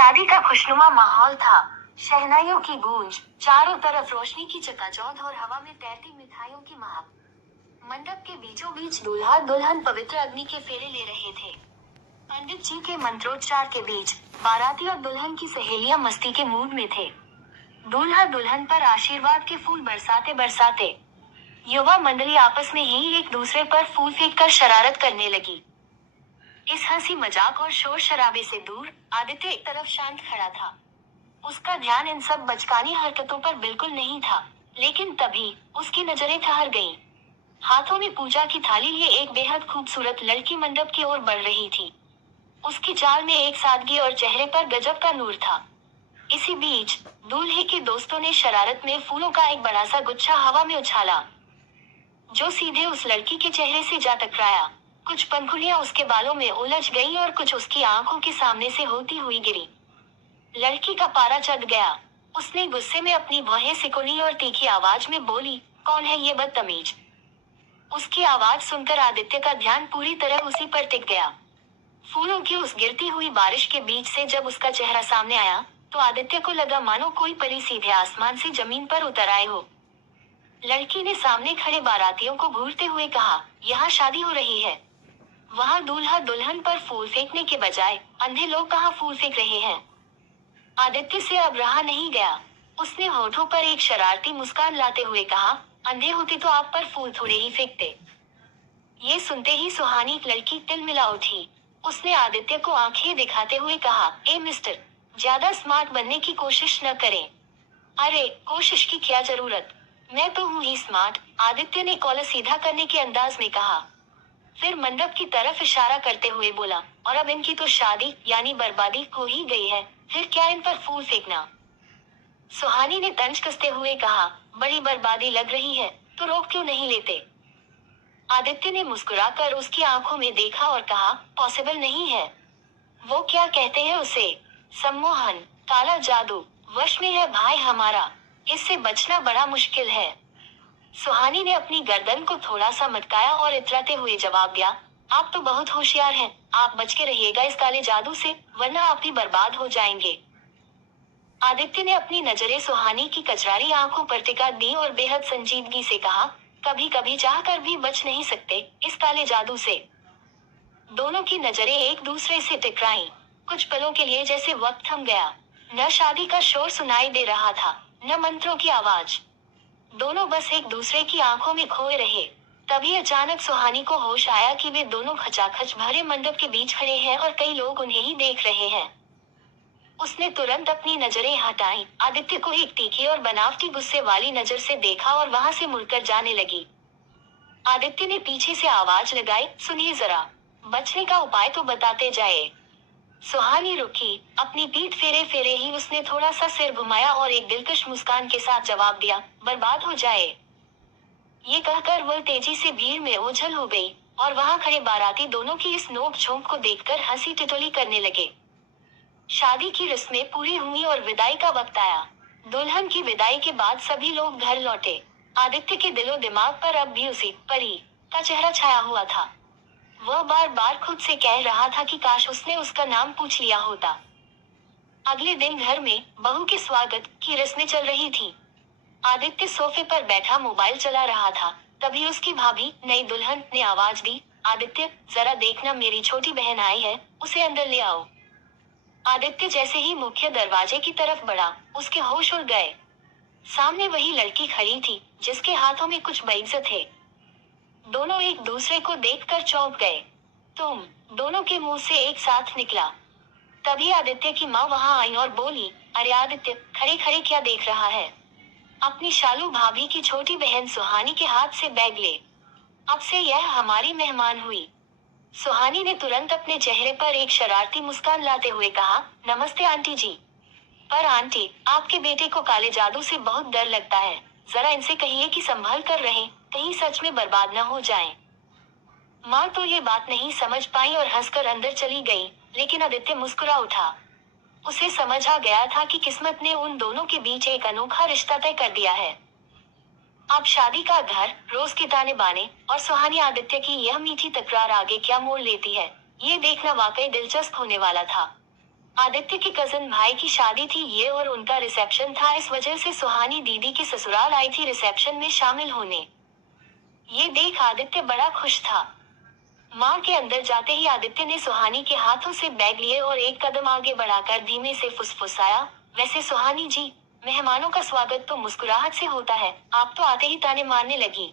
शादी का खुशनुमा माहौल था। शहनाइयों की गूंज, चारों तरफ रोशनी की चकाचौंध और हवा में तैरती मिठाइयों की महक। मंडप के बीचों बीच दूल्हा दुल्हन पवित्र अग्नि के फेरे ले रहे थे। पंडित जी के मंत्रोच्चार के बीच बाराती और दुल्हन की सहेलियां मस्ती के मूड में थे। दूल्हा दुल्हन पर आशीर्वाद के फूल बरसाते बरसाते युवा मंडली आपस में ही एक दूसरे पर फूल फेंक कर शरारत करने लगी। इस हंसी मजाक और शोर शराबे से दूर आदित्य एक तरफ शांत खड़ा था। उसका ध्यान इन सब बचकानी हरकतों पर बिल्कुल नहीं था। लेकिन तभी उसकी नजरें ठहर गईं। हाथों में पूजा की थाली लिए एक बेहद खूबसूरत लड़की मंडप की ओर बढ़ रही थी। उसकी चाल में एक सादगी और चेहरे पर गजब का नूर था। इसी बीच दूल्हे के दोस्तों ने शरारत में फूलों का एक बड़ा सा गुच्छा हवा में उछाला, जो सीधे उस लड़की के चेहरे से जा टकराया। कुछ पंखुड़ियां उसके बालों में उलझ गईं और कुछ उसकी आंखों के सामने से होती हुई गिरी। लड़की का पारा चढ़ गया। उसने गुस्से में अपनी भौहें सिकुड़ी और तीखी आवाज में बोली, कौन है ये बदतमीज? उसकी आवाज सुनकर आदित्य का ध्यान पूरी तरह उसी पर टिक गया। फूलों की उस गिरती हुई बारिश के बीच से जब उसका चेहरा सामने आया, तो आदित्य को लगा मानो कोई परी सीधे आसमान से जमीन पर उतर आए हो। लड़की ने सामने खड़े बारातियों को घूरते हुए कहा, यहाँ शादी हो रही है। वहाँ दूल्हा दुल्हन पर फूल फेंकने के बजाय अंधे लोग कहाँ फूल फेंक रहे हैं। आदित्य से अब रहा नहीं गया। उसने होठों पर एक शरारती मुस्कान लाते हुए कहा, अंधे होते तो आप पर फूल थोड़े ही फेंकते। ये सुनते ही सुहानी लड़की तिलमिला उठी। उसने आदित्य को आंखें दिखाते हुए कहा, ए मिस्टर, ज्यादा स्मार्ट बनने की कोशिश न करें। अरे कोशिश की क्या जरूरत, मैं तो हूँ ही स्मार्ट, आदित्य ने कॉलर सीधा करने के अंदाज में कहा। फिर मंडप की तरफ इशारा करते हुए बोला, और अब इनकी तो शादी यानी बर्बादी हो ही गई है, फिर क्या इन पर फूल फेंकना। सुहानी ने तंज कसते हुए कहा, बड़ी बर्बादी लग रही है तो रोक क्यों नहीं लेते। आदित्य ने मुस्कुराकर उसकी आंखों में देखा और कहा, पॉसिबल नहीं है। वो क्या कहते हैं उसे, सम्मोहन, काला जादू, वश में है भाई हमारा, इससे बचना बड़ा मुश्किल है। सुहानी ने अपनी गर्दन को थोड़ा सा मटकाया और इतराते हुए जवाब दिया, आप तो बहुत होशियार हैं, आप बच के रहिएगा इस काले जादू से, वरना आप भी बर्बाद हो जाएंगे। आदित्य ने अपनी नजरें सुहानी की कचरारी आंखों पर टिका दी और बेहद संजीदगी से कहा, कभी कभी चाह कर भी बच नहीं सकते इस काले जादू से। दोनों की नजरें एक दूसरे से टकराईं। कुछ पलों के लिए जैसे वक्त थम गया। न शादी का शोर सुनाई दे रहा था, न मंत्रों की आवाज। दोनों बस एक दूसरे की आंखों में खोए रहे। तभी अचानक सुहानी को होश आया कि वे दोनों खचाखच भरे मंडप के बीच खड़े हैं और कई लोग उन्हें ही देख रहे हैं। उसने तुरंत अपनी नजरें हटाई, आदित्य को एक तीखी और बनावटी गुस्से वाली नजर से देखा और वहां से मुड़कर जाने लगी। आदित्य ने पीछे से आवाज लगाई, सुनिए जरा, बचने का उपाय तो बताते जाए। सुहानी रुकी। अपनी पीठ फेरे फेरे ही उसने थोड़ा सा सिर घुमाया और एक दिलकश मुस्कान के साथ जवाब दिया, बर्बाद हो जाए। ये कहकर वह तेजी से भीड़ में ओझल हो गई और वहां खड़े बाराती दोनों की इस नोक झोंक को देखकर हंसी टिटोली करने लगे। शादी की रस्में पूरी हुई और विदाई का वक्त आया। दुल्हन की विदाई के बाद सभी लोग घर लौटे। आदित्य के दिलो दिमाग पर अब भी उसी परी का चेहरा छाया हुआ था। वह बार बार खुद से कह रहा था कि काश उसने उसका नाम पूछ लिया होता। अगले दिन घर में बहू के स्वागत की रस्में चल रही थी। आदित्य सोफे पर बैठा मोबाइल चला रहा था। तभी उसकी भाभी नई दुल्हन ने आवाज दी, आदित्य जरा देखना, मेरी छोटी बहन आई है, उसे अंदर ले आओ। आदित्य जैसे ही मुख्य दरवाजे की तरफ बढ़ा, उसके होश उड़ गए। सामने वही लड़की खड़ी थी जिसके हाथों में कुछ बेइज्जत थे। दोनों एक दूसरे को देखकर चौंक गए। तुम, दोनों के मुंह से एक साथ निकला। तभी आदित्य की माँ वहां आई और बोली, अरे आदित्य, खड़े खड़े क्या देख रहा है? अपनी शालू भाभी की छोटी बहन सुहानी के हाथ से बैग ले, अब से यह हमारी मेहमान हुई। सुहानी ने तुरंत अपने चेहरे पर एक शरारती मुस्कान लाते हुए कहा, नमस्ते आंटी जी। पर आंटी, आपके बेटे को काले जादू से बहुत डर लगता है, जरा इनसे कहिए कि संभल कर रहें, कहीं सच में बर्बाद न हो जाएं। माँ तो ये बात नहीं समझ पाई और हंसकर अंदर चली गई, लेकिन आदित्य मुस्कुरा उठा। उसे समझ आ गया था कि किस्मत ने उन दोनों के बीच एक अनोखा रिश्ता तय कर दिया है। अब शादी का घर, रोज के ताने बाने और सुहानी आदित्य की यह मीठी तकरार आगे क्या मोड़ लेती है, ये देखना वाकई दिलचस्प होने वाला था। आदित्य के कजन भाई की शादी थी ये और उनका रिसेप्शन था, इस वजह से सुहानी दीदी के ससुराल आई थी रिसेप्शन में शामिल होने। ये देख आदित्य बड़ा खुश था। माँ के अंदर जाते ही आदित्य ने सुहानी के हाथों से बैग लिए और एक कदम आगे बढ़ाकर धीमे से फुसफुसाया, वैसे सुहानी जी, मेहमानों का स्वागत तो मुस्कुराहट से होता है, आप तो आते ही ताने मारने लगी।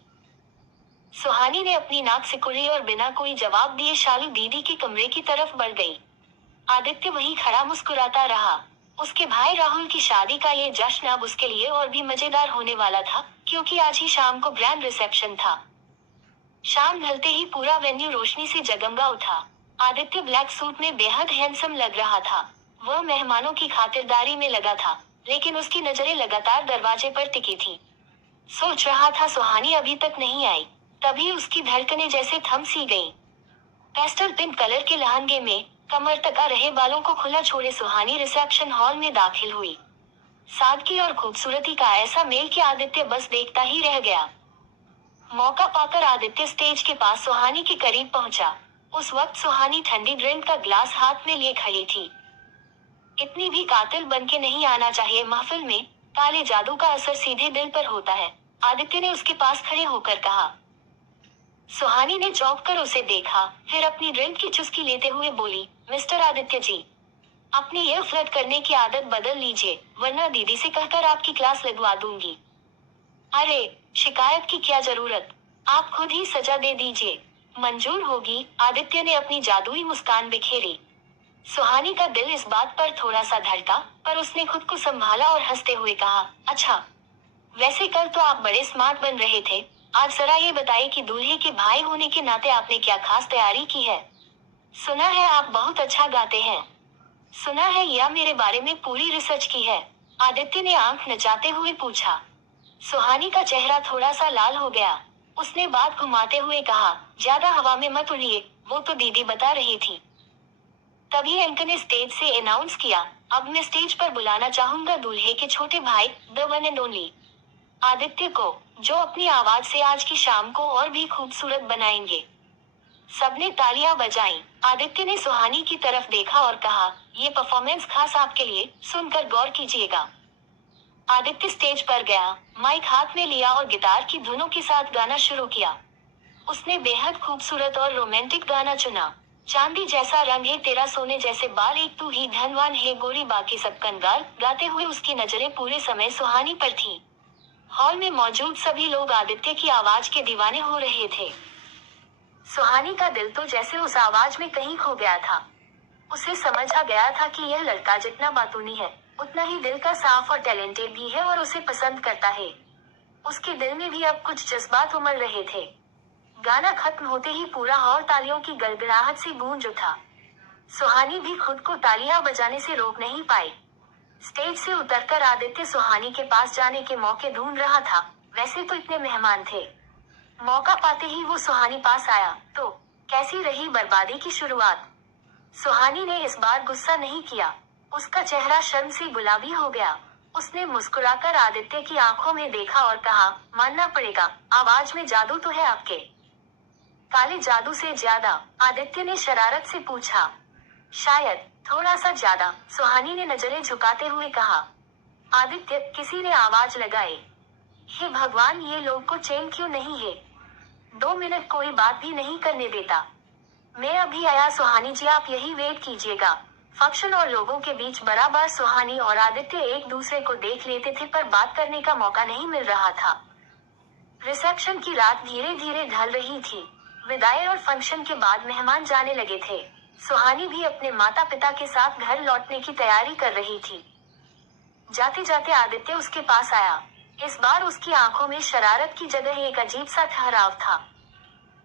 सुहानी ने अपनी नाक सिकुड़ी और बिना कोई जवाब दिए शालू दीदी के कमरे की तरफ बढ़ गई। आदित्य वहीं खड़ा मुस्कुराता रहा। उसके भाई राहुल की शादी का ये जश्न अब उसके लिए और भी मजेदार होने वाला था, क्योंकि आज ही शाम को ग्रैंड रिसेप्शन था। शाम ढलते ही पूरा वेन्यू रोशनी से जगमगा उठा। आदित्य ब्लैक सूट में बेहद हैंडसम लग रहा था। वह मेहमानों की खातिरदारी में लगा था, लेकिन उसकी नजरें लगातार दरवाजे पर टिकी थी। सोच रहा था सुहानी अभी तक नहीं आई। तभी उसकी धड़कनें जैसे थम सी गईं। पेस्टल पिंक कलर के लहंगे में कमर तक आ रहे बालों को खुला छोड़े सुहानी रिसेप्शन हॉल में दाखिल हुई। सादगी और खूबसूरती का ऐसा मेल कि आदित्य बस देखता ही रह गया। मौका पाकर आदित्य स्टेज के पास सुहानी के करीब पहुंचा। उस वक्त सुहानी ठंडी ड्रिंक का ग्लास हाथ में लिए खड़ी थी। इतनी भी कातिल बनके नहीं आना चाहिए महफिल में, काले जादू का असर सीधे दिल पर होता है, आदित्य ने उसके पास खड़े होकर कहा। सुहानी ने चौंक कर उसे देखा, फिर अपनी ड्रिंक की चुस्की लेते हुए बोली, मिस्टर आदित्य जी, अपनी ये फ्लर्ट करने की आदत बदल लीजिए, वरना दीदी से कहकर आपकी क्लास लगवा दूंगी। अरे, शिकायत की क्या जरूरत, आप खुद ही सजा दे दीजिए, मंजूर होगी। आदित्य ने अपनी जादुई मुस्कान बिखेरी। सुहानी का दिल इस बात पर थोड़ा सा धड़का, पर उसने खुद को संभाला और हंसते हुए कहा, अच्छा, वैसे कल तो आप बड़े स्मार्ट बन रहे थे, आज जरा ये बताइए कि दूल्हे के भाई होने के नाते आपने क्या खास तैयारी की है। सुना है आप बहुत अच्छा गाते हैं। सुना है या मेरे बारे में पूरी रिसर्च की है। आदित्य ने आंख नचाते हुए पूछा। सुहानी का चेहरा थोड़ा सा लाल हो गया। उसने बात घुमाते हुए कहा, ज्यादा हवा में मत उड़िए, वो तो दीदी बता रही थी। तभी एंकर ने स्टेज से अनाउंस किया, अब मैं स्टेज पर बुलाना चाहूंगा दूल्हे के छोटे भाई, the one and only Aditya को, जो अपनी आवाज से आज की शाम को और भी खूबसूरत बनाएंगे। सबने तालियां बजाईं। आदित्य ने सुहानी की तरफ देखा और कहा, ये परफॉर्मेंस खास आपके लिए, सुनकर गौर कीजिएगा। आदित्य स्टेज पर गया, माइक हाथ में लिया और गिटार की धुनों के साथ गाना शुरू किया। उसने बेहद खूबसूरत और रोमांटिक गाना चुना। चांदी जैसा रंग है तेरा, सोने जैसे बाल, एक तू ही धनवान है गोरी, बाकी सब कंगाल। गाते हुए उसकी नजरें पूरे समय सुहानी पर थीं। हॉल में मौजूद सभी लोग आदित्य की आवाज के दीवाने हो रहे थे। सुहानी का दिल तो जैसे उस आवाज में कहीं खो गया था। उसे समझ आ गया था कि यह लड़का जितना बातूनी है, उतना ही दिल का साफ और टैलेंटेड भी है और उसे पसंद करता है। उसके दिल में भी अब कुछ जज्बात उमड़ रहे थे। गाना खत्म होते ही पूरा हॉल तालियों की गड़गड़ाहट से गूंज उठा। सुहानी भी खुद को तालियां बजाने से रोक नहीं पाई। स्टेज से उतरकर आदित्य सुहानी के पास जाने के मौके ढूंढ रहा था। वैसे तो इतने मेहमान थे। मौका पाते ही वो सुहानी पास आया। तो कैसी रही बर्बादी की शुरुआत। सुहानी ने इस बार गुस्सा नहीं किया। उसका चेहरा शर्म से गुलाबी हो गया। उसने मुस्कुराकर आदित्य की आंखों में देखा और कहा, मानना पड़ेगा, आवाज में जादू तो है आपके। काले जादू से ज्यादा, आदित्य ने शरारत से पूछा। शायद थोड़ा सा ज्यादा, सुहानी ने नजरें झुकाते हुए कहा। आदित्य, किसी ने आवाज लगाई। हे भगवान, ये लोग को चैन क्यों नहीं है। 2 मिनट कोई बात भी नहीं करने देता। मैं अभी आया। सुहानी जी, आप यही वेट कीजिएगा। फंक्शन और लोगों के बीच बराबर सुहानी और आदित्य एक दूसरे को देख लेते थे, पर बात करने का मौका नहीं मिल रहा था। रिसेप्शन की रात धीरे धीरे ढल रही थी। विदाई और फंक्शन के बाद मेहमान जाने लगे थे। सुहानी भी अपने माता पिता के साथ घर लौटने की तैयारी कर रही थी। जाते जाते आदित्य उसके पास आया। इस बार उसकी आंखों में शरारत की जगह एक अजीब सा ठहराव था।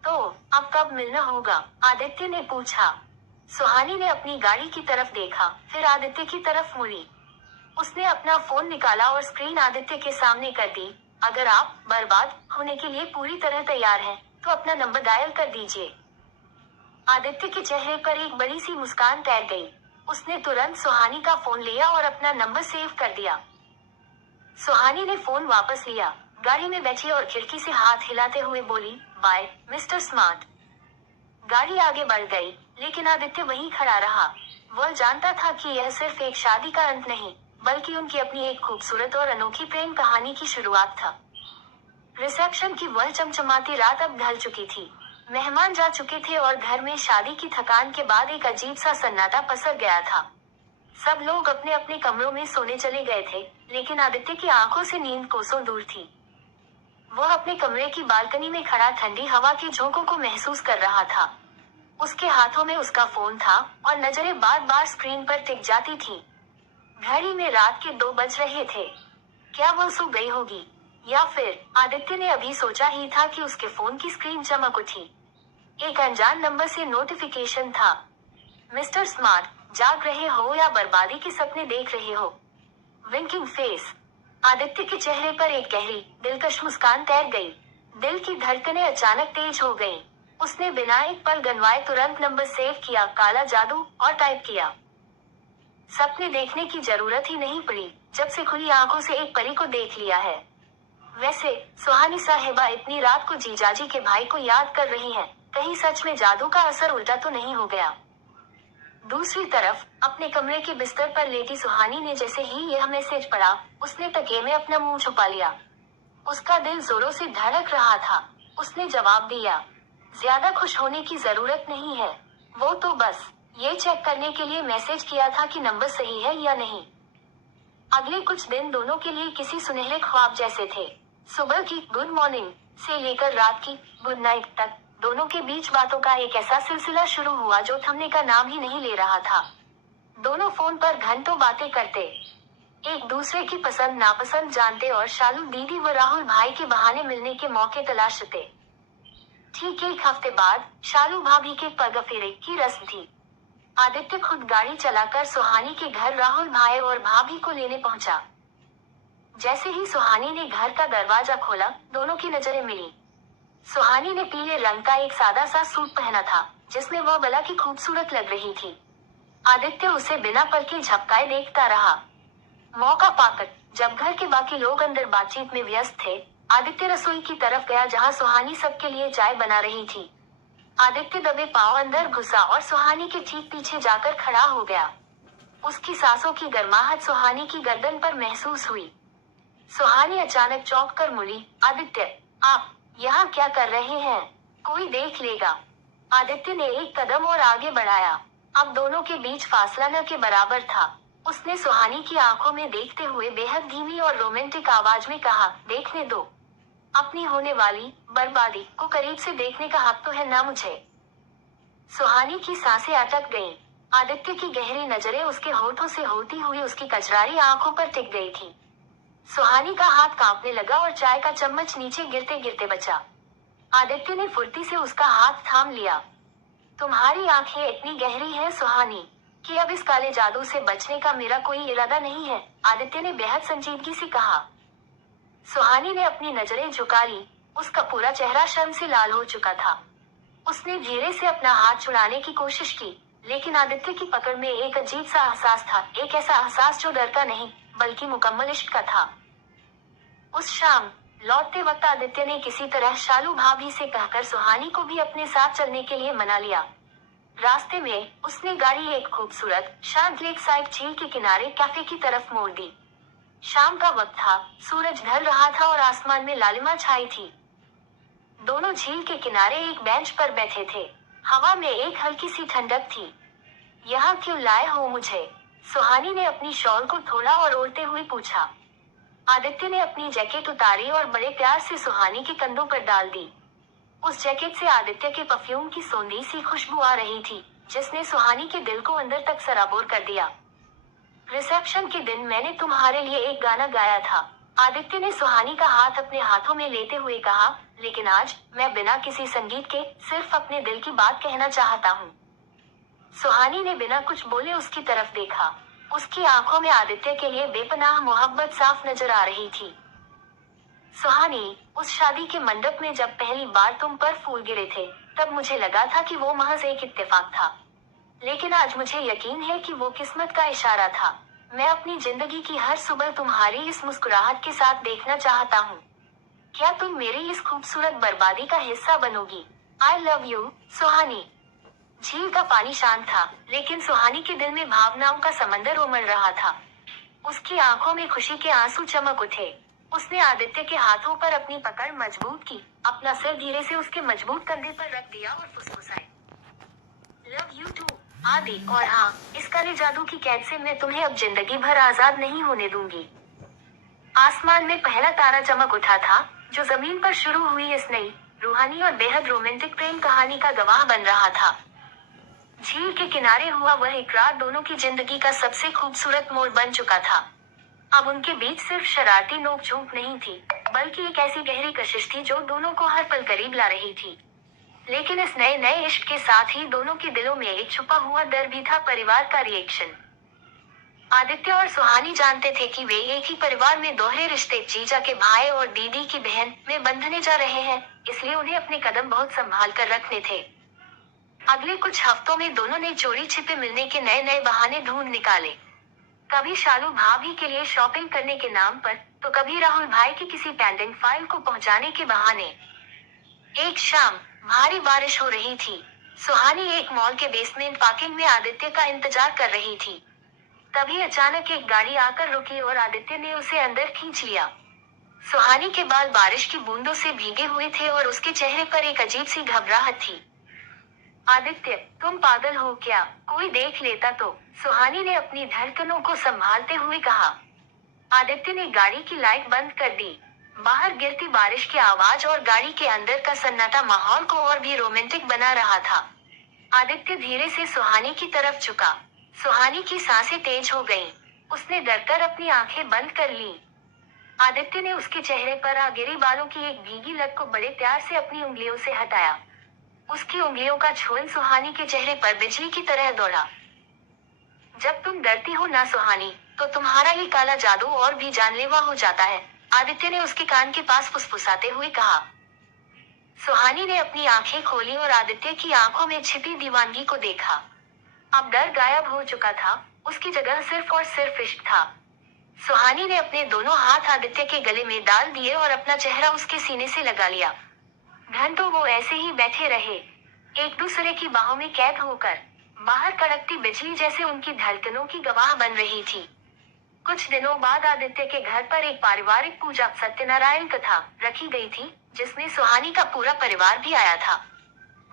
तो अब कब मिलना होगा, आदित्य ने पूछा। सुहानी ने अपनी गाड़ी की तरफ देखा, फिर आदित्य की तरफ मुड़ी। उसने अपना फोन निकाला और स्क्रीन आदित्य के सामने कर दी। अगर आप बर्बाद होने के लिए पूरी तरह तैयार हैं, तो अपना नंबर डायल कर दीजिए। आदित्य के चेहरे पर एक बड़ी सी मुस्कान तैर गई। उसने तुरंत सुहानी का फोन लिया और अपना नंबर सेव कर दिया। सुहानी ने फोन वापस लिया, गाड़ी में बैठी और खिड़की से हाथ हिलाते हुए बोली, बाय मिस्टर स्मार्ट। गाड़ी आगे बढ़ गई, लेकिन आदित्य वहीं खड़ा रहा। वह जानता था कि यह सिर्फ एक शादी का अंत नहीं, बल्कि उनकी अपनी एक खूबसूरत और अनोखी प्रेम कहानी की शुरुआत था। रिसेप्शन की वह चमचमाती रात अब ढल चुकी थी। मेहमान जा चुके थे और घर में शादी की थकान के बाद एक अजीब सा सन्नाटा पसर गया था। सब लोग अपने अपने कमरों में सोने चले गए थे, लेकिन आदित्य की आंखों से नींद कोसों दूर थी। वह अपने कमरे की बालकनी में खड़ा ठंडी हवा के झोंकों को महसूस कर रहा था। उसके हाथों में उसका फोन था और नजरें बार बार स्क्रीन पर टिक जाती थी। घड़ी में रात के 2 बज रहे थे। क्या वह सो गई होगी, या फिर आदित्य ने अभी सोचा ही था कि उसके फोन की स्क्रीन चमक उठी। एक अनजान नंबर से नोटिफिकेशन था। मिस्टर स्मार्ट, जाग रहे हो या बर्बादी के सपने देख रहे हो? Winking face. आदित्य के चेहरे पर एक गहरी, दिलकश मुस्कान तैर गई। दिल की धड़कनें अचानक तेज हो गईं। उसने बिना एक पल गंवाए तुरंत नंबर सेव किया, काला जादू, और टाइप किया। सपने देखने की जरूरत ही नहीं पड़ी, जब से खुली आंखों से एक परी को देख लिया है। वैसे सुहानी साहिबा इतनी रात को जीजाजी के भाई को याद कर रही हैं, कहीं सच में जादू का असर उल्टा तो नहीं हो गया? दूसरी तरफ अपने कमरे के बिस्तर पर लेटी सुहानी ने जैसे ही यह मैसेज पढ़ा, उसने तकिए में अपना मुंह छुपा लिया। उसका दिल जोरों से धड़क रहा था। उसने जवाब दिया, ज्यादा खुश होने की जरूरत नहीं है। वो तो बस ये चेक करने के लिए मैसेज किया था कि नंबर सही है या नहीं। अगले कुछ दिन दोनों के लिए किसी सुनहरे ख्वाब जैसे थे। सुबह की गुड मॉर्निंग से लेकर रात की गुड नाइट तक दोनों के बीच बातों का एक ऐसा सिलसिला शुरू हुआ जो थमने का नाम ही नहीं ले रहा था। दोनों फोन पर घंटों बातें करते, एक दूसरे की पसंद नापसंद जानते और शालू दीदी व राहुल भाई के बहाने मिलने के मौके तलाशते। ठीक 1 हफ्ते बाद शालू भाभी के पगफेरे की रस्म थी। आदित्य खुद गाड़ी चलाकर सुहानी के घर राहुल भाई और भाभी को लेने पहुंचा। जैसे ही सुहानी ने घर का दरवाजा खोला, दोनों की नजरें मिली। सुहानी ने पीले रंग का एक सादा सा सूट पहना था, जिसमें वह भला की खूबसूरत लग रही थी। आदित्य उसे बिना पल के झपकाए देखता रहा। मौका पाकर जब घर के बाकी लोग अंदर बातचीत में व्यस्त थे, आदित्य रसोई की तरफ गया जहां सुहानी सबके लिए चाय बना रही थी। आदित्य दबे पांव अंदर घुसा और सुहानी के ठीक पीछे जाकर खड़ा हो गया। उसकी सांसों की गर्माहट सुहानी की गर्दन पर महसूस हुई। सुहानी अचानक चौंक कर मुड़ी। आदित्य, आप यहाँ क्या कर रहे हैं? कोई देख लेगा। आदित्य ने एक कदम और आगे बढ़ाया। अब दोनों के बीच फासला न के बराबर था। उसने सुहानी की आंखों में देखते हुए बेहद धीमी और रोमांटिक आवाज में कहा, देखने दो। अपनी होने वाली बर्बादी को करीब से देखने का हक तो है ना मुझे? सुहानी की सांसें अटक गईं। आदित्य की गहरी नजरें उसके होठों से होती हुई उसकी कचरारी आंखों पर टिक गई थी। सुहानी का हाथ कांपने लगा और चाय का चम्मच नीचे गिरते गिरते बचा। आदित्य ने फुर्ती से उसका हाथ थाम लिया। तुम्हारी आंखें इतनी गहरी हैं सुहानी, कि अब इस काले जादू से बचने का मेरा कोई इरादा नहीं है, आदित्य ने बेहद संजीदगी से कहा। सुहानी ने अपनी नजरें झुका ली। उसका पूरा चेहरा शर्म से लाल हो चुका था। उसने धीरे से अपना हाथ छुड़ाने की कोशिश की, लेकिन आदित्य की पकड़ में एक अजीब सा एहसास था, एक ऐसा एहसास जो डर का नहीं, बल्कि मुकम्मल इश्क का था। उस शाम लौटते वक्त आदित्य ने किसी तरह शालू भाभी से कहकर सुहानी को भी अपने साथ चलने के लिए मना लिया। रास्ते में उसने गाड़ी एक खूबसूरत शांत लेक साइड झील के किनारे कैफे की तरफ मोड़ दी। शाम का वक्त था, सूरज ढल रहा था और आसमान में लालिमा छाई थी। दोनों झील के किनारे एक बेंच पर बैठे थे। हवा में एक हल्की सी ठंडक थी। यहाँ क्यों लाए हो मुझे? सुहानी ने अपनी शॉल को थोड़ा और ओढ़ते हुए पूछा। आदित्य ने अपनी जैकेट उतारी और बड़े प्यार से सुहानी के कंधों पर डाल दी। उस जैकेट से आदित्य के परफ्यूम की सोंधी सी खुशबू आ रही थी, जिसने सुहानी के दिल को अंदर तक सराबोर कर दिया। रिसेप्शन के दिन मैंने तुम्हारे लिए एक गाना गाया था, आदित्य ने सुहानी का हाथ अपने हाथों में लेते हुए कहा, लेकिन आज मैं बिना किसी संगीत के सिर्फ अपने दिल की बात कहना चाहता हूँ। सुहानी ने बिना कुछ बोले उसकी तरफ देखा। उसकी आंखों में आदित्य के लिए बेपनाह मोहब्बत साफ नजर आ रही थी। सुहानी, उस शादी के मंडप में जब पहली बार तुम पर फूल गिरे थे, तब मुझे लगा था कि वो महज एक इत्तेफाक था। लेकिन आज मुझे यकीन है कि वो किस्मत का इशारा था। मैं अपनी जिंदगी की हर सुबह तुम्हारी इस मुस्कुराहट के साथ देखना चाहता हूँ। क्या तुम मेरी इस खूबसूरत बर्बादी का हिस्सा बनोगी? आई लव यू, सुहानी। झील का पानी शांत था, लेकिन सुहानी के दिल में भावनाओं का समंदर उमड़ रहा था। उसकी आंखों में खुशी के आंसू चमक उठे। उसने आदित्य के हाथों पर अपनी पकड़ मजबूत की, अपना सिर धीरे से उसके मजबूत कंधे पर रख दिया और फुसफुसाए, लव यू टू आदि, और हाँ, इस काले जादू की कैद से मैं तुम्हें अब जिंदगी भर आजाद नहीं होने दूंगी। आसमान में पहला तारा चमक उठा था, जो जमीन पर शुरू हुई इस नई, रूहानी और बेहद रोमांटिक प्रेम कहानी का गवाह बन रहा था। झील के किनारे हुआ वह एक रात दोनों की जिंदगी का सबसे खूबसूरत मोड़ बन चुका था। अब उनके बीच सिर्फ शरारती नोक-झोंक नहीं थी, बल्कि एक ऐसी गहरी कशिश थी जो दोनों को हर पल करीब ला रही थी। लेकिन इस नए नए इश्क के साथ ही दोनों के दिलों में एक छुपा हुआ डर भी था, परिवार का रिएक्शन। आदित्य और सुहानी जानते थे कि वे एक ही परिवार में दोहरे रिश्ते, जीजा के भाई और दीदी की बहन, में बंधने जा रहे हैं, इसलिए उन्हें अपने कदम बहुत संभाल कर रखने थे। अगले कुछ हफ्तों में दोनों ने चोरी छिपे मिलने के नए नए बहाने ढूंढ निकाले। कभी शालू भाभी के लिए शॉपिंग करने के नाम पर, तो कभी राहुल भाई की किसी पेंडिंग फाइल को पहुंचाने के बहाने। एक शाम, भारी बारिश हो रही थी। सुहानी एक मॉल के बेसमेंट पार्किंग में आदित्य का इंतजार कर रही थी। तभी अचानक एक गाड़ी आकर रुकी और आदित्य ने उसे अंदर खींच लिया। सुहानी के बाल बारिश की बूंदों से भीगे हुए थे और उसके चेहरे पर एक अजीब सी घबराहट थी। आदित्य, तुम पागल हो क्या? कोई देख लेता तो? सुहानी ने अपनी धड़कनों को संभालते हुए कहा। आदित्य ने गाड़ी की लाइट बंद कर दी। बाहर गिरती बारिश की आवाज और गाड़ी के अंदर का सन्नाटा माहौल को और भी रोमांटिक बना रहा था। आदित्य धीरे से सुहानी की तरफ झुका। सुहानी की सांसें तेज हो गईं। उसने डरकर अपनी आंखें बंद कर लीं। आदित्य ने उसके चेहरे पर आ गिरे बालों की एक भीगी लट को बड़े प्यार से अपनी उंगलियों से हटाया। उसकी उंगलियों का छुअन सुहानी के चेहरे पर बिजली की तरह दौड़ा। जब तुम डरती हो ना सुहानी, तो तुम्हारा ये काला जादू और भी जानलेवा हो जाता है, आदित्य ने उसके कान के पास फुसफुसाते हुए कहा। सुहानी ने अपनी आंखें खोली और आदित्य की आंखों में छिपी दीवानगी को देखा। अब डर गायब हो चुका था, उसकी जगह सिर्फ और सिर्फ इश्क था। सुहानी ने अपने दोनों हाथ आदित्य के गले में डाल दिए और अपना चेहरा उसके सीने से लगा लिया। घंटों वो ऐसे ही बैठे रहे, एक दूसरे की बाहों में कैद होकर। बाहर कड़कती बिजली जैसे उनकी धड़कनों की गवाह बन रही थी। कुछ दिनों बाद आदित्य के घर पर एक पारिवारिक पूजा, सत्यनारायण कथा, रखी गई थी, जिसमें सुहानी का पूरा परिवार भी आया था।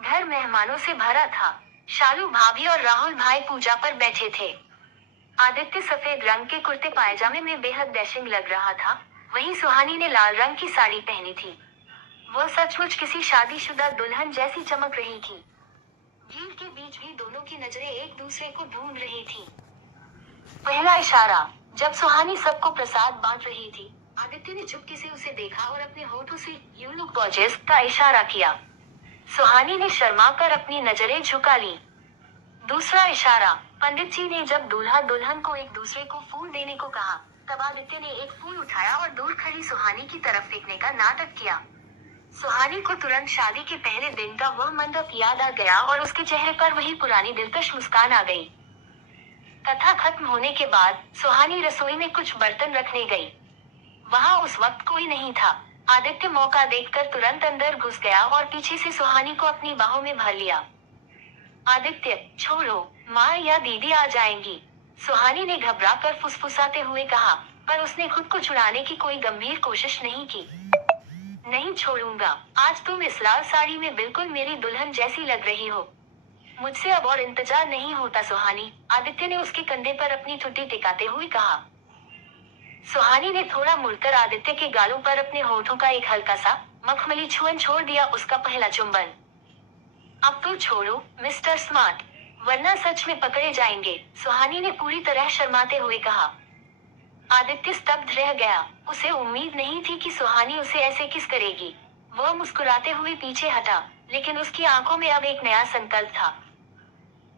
घर मेहमानों से भरा था। शालू भाभी और राहुल भाई पूजा पर बैठे थे। आदित्य सफेद रंग के कुर्ते पायजामे में बेहद डैशिंग लग रहा था, वहीं सुहानी ने लाल रंग की साड़ी पहनी थी। वो सचमुच किसी शादीशुदा दुल्हन जैसी चमक रही थी। भीड़ के बीच भी दोनों की नजरें एक दूसरे को ढूंढ रही थीं। पहला इशारा। जब सुहानी सबको प्रसाद बांट रही थी, आदित्य ने चुपके से उसे देखा और अपने होठों से "यू लुक गॉर्जियस" का इशारा किया। सुहानी ने शर्माकर अपनी नजरें झुका ली। दूसरा इशारा। पंडित जी ने जब दूल्हा दुल्हन को एक दूसरे को फूल देने को कहा, तब आदित्य ने एक फूल उठाया और दूर खड़ी सुहानी की तरफ फेंकने का नाटक किया। सुहानी को तुरंत शादी के पहले दिन का वह मंडप याद आ गया और उसके चेहरे पर वही पुरानी दिलकश मुस्कान आ गई। कथा खत्म होने के बाद सुहानी रसोई में कुछ बर्तन रखने गई। वहां उस वक्त कोई नहीं था। आदित्य मौका देखकर तुरंत अंदर घुस गया और पीछे से सुहानी को अपनी बाहों में भर लिया। आदित्य, छोड़ो, माँ या दीदी आ जाएंगी, सुहानी ने घबराकर फुसफुसाते हुए कहा, पर उसने खुद को छुड़ाने की कोई गंभीर कोशिश नहीं की। नहीं छोड़ूंगा, आज तुम इस लाल साड़ी में बिल्कुल मेरी दुल्हन जैसी लग रही हो। मुझसे अब और इंतजार नहीं होता सुहानी, आदित्य ने उसके कंधे पर अपनी ठुड्डी टिकाते हुए कहा। सुहानी ने थोड़ा मुड़कर आदित्य के गालों पर अपने होठों का एक हल्का सा, मखमली छुअन छोड़ दिया, उसका पहला चुंबन। अब तो छोड़ो, मिस्टर स्मार्ट, वरना सच में पकड़े जाएंगे, सुहानी ने पूरी तरह शर्माते हुए कहा। आदित्य स्तब्ध रह गया। उसे उम्मीद नहीं थी कि सुहानी उसे ऐसे किस करेगी। वह मुस्कुराते हुए पीछे हटा, लेकिन उसकी आंखों में अब एक नया संकल्प था।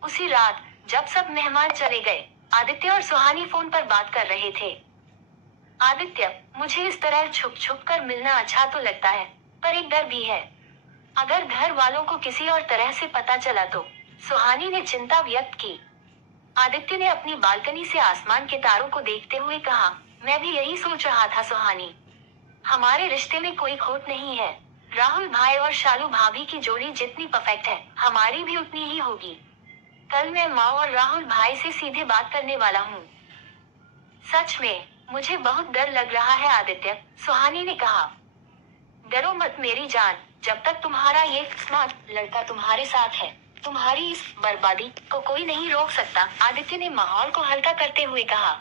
उसी रात, जब सब मेहमान चले गए, आदित्य और सुहानी फोन पर बात कर रहे थे। आदित्य, मुझे इस तरह छुप छुप कर मिलना अच्छा तो लगता है, पर एक डर भी है। अगर घर वालों को किसी और तरह से पता चला तो, सुहानी ने चिंता व्यक्त की। आदित्य ने अपनी बालकनी से आसमान के तारों को देखते हुए कहा, मैं भी यही सोच रहा था सुहानी। हमारे रिश्ते में कोई खोट नहीं है। राहुल भाई और शालू भाभी की जोड़ी जितनी परफेक्ट है, हमारी भी उतनी ही होगी। कल मैं माँ और राहुल भाई से सीधे बात करने वाला हूँ। सच में मुझे बहुत डर लग रहा है आदित्य, सुहानी ने कहा। डरो मत मेरी जान, जब तक तुम्हारा ये स्मार्ट लड़का तुम्हारे साथ है, तुम्हारी इस बर्बादी को कोई नहीं रोक सकता, आदित्य ने माहौल को हल्का करते हुए कहा।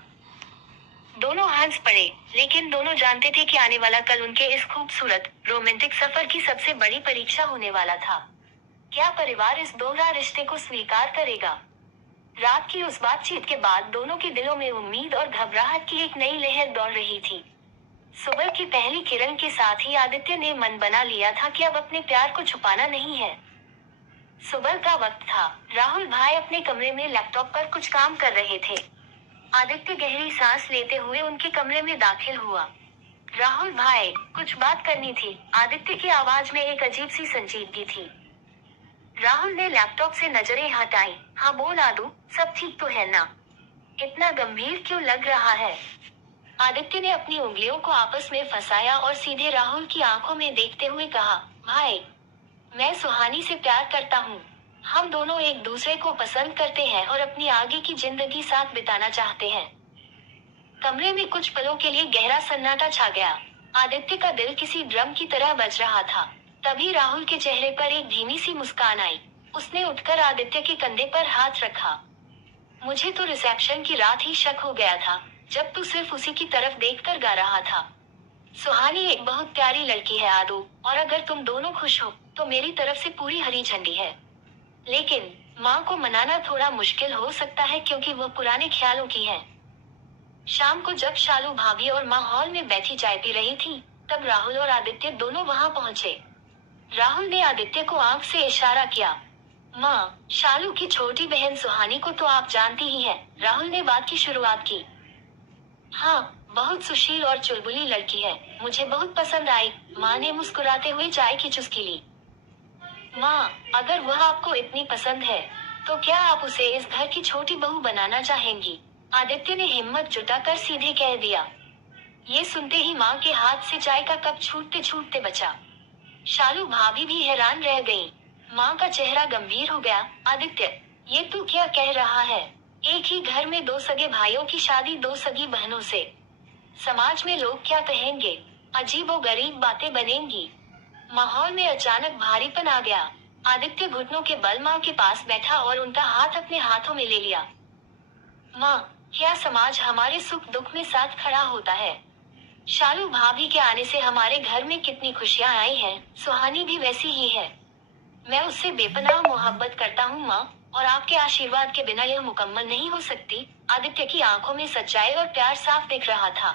दोनों हंस पड़े, लेकिन दोनों जानते थे कि आने वाला कल उनके इस खूबसूरत रोमांटिक सफर की सबसे बड़ी परीक्षा होने वाला था। क्या परिवार इस दोहरा रिश्ते को स्वीकार करेगा? रात की उस बातचीत के बाद दोनों के दिलों में उम्मीद और घबराहट की एक नई लहर दौड़ रही थी। सुबह की पहली किरण के साथ ही आदित्य ने मन बना लिया था कि अब अपने प्यार को छुपाना नहीं है। सुबह का वक्त था। राहुल भाई अपने कमरे में लैपटॉप पर कुछ काम कर रहे थे। आदित्य गहरी सांस लेते हुए उनके कमरे में दाखिल हुआ। राहुल भाई, कुछ बात करनी थी, आदित्य की आवाज में एक अजीब सी संजीदगी थी। राहुल ने लैपटॉप से नजरें हटाई। हाँ बोल आदू, सब ठीक तो है ना? इतना गंभीर क्यों लग रहा है? आदित्य ने अपनी उंगलियों को आपस में फंसाया और सीधे राहुल की आंखों में देखते हुए कहा, भाई, मैं सुहानी से प्यार करता हूँ। हम दोनों एक दूसरे को पसंद करते हैं और अपनी आगे की जिंदगी साथ बिताना चाहते हैं। कमरे में कुछ पलों के लिए गहरा सन्नाटा छा गया। आदित्य का दिल किसी ड्रम की तरह बज रहा था। तभी राहुल के चेहरे पर एक धीमी सी मुस्कान आई। उसने उठकर आदित्य के कंधे पर हाथ रखा। मुझे तो रिसेप्शन की रात ही शक हो गया था, जब तू सिर्फ उसी की तरफ देखकर गा रहा था। सुहानी एक बहुत प्यारी लड़की है आदू, और अगर तुम दोनों खुश हो, तो मेरी तरफ से पूरी हरी झंडी है। लेकिन माँ को मनाना थोड़ा मुश्किल हो सकता है क्योंकि वो पुराने ख्यालों की है। शाम को जब शालू भाभी और माँ हॉल में बैठी चाय पी रही थी, तब राहुल और आदित्य दोनों वहाँ पहुँचे। राहुल ने आदित्य को आंख से इशारा किया। माँ, शालू की छोटी बहन सुहानी को तो आप जानती ही हैं, राहुल ने बात की शुरुआत की। हाँ, बहुत सुशील और चुलबुली लड़की है, मुझे बहुत पसंद आई, माँ ने मुस्कुराते हुए चाय की चुस्की ली। माँ, अगर वह आपको इतनी पसंद है, तो क्या आप उसे इस घर की छोटी बहू बनाना चाहेंगी? आदित्य ने हिम्मत जुटाकर सीधे कह दिया। ये सुनते ही माँ के हाथ से चाय का कप छूटते छूटते बचा। शालू भाभी भी हैरान रह गई। माँ का चेहरा गंभीर हो गया। आदित्य, ये तू क्या कह रहा है? एक ही घर में दो सगे भाइयों की शादी दो सगी बहनों से, समाज में लोग क्या कहेंगे? अजीबोगरीब बातें बनेंगी। माहौल में अचानक भारीपन आ गया। आदित्य घुटनों के बल माँ के पास बैठा और उनका हाथ अपने हाथों में ले लिया। माँ, क्या समाज हमारे सुख दुख में साथ खड़ा होता है? शालू भाभी के आने से हमारे घर में कितनी खुशियाँ आई हैं, सुहानी भी वैसी ही है। मैं उससे बेपनाह मोहब्बत करता हूँ माँ, और आपके आशीर्वाद के बिना यह मुकम्मल नहीं हो सकती। आदित्य की आंखों में सच्चाई और प्यार साफ दिख रहा था।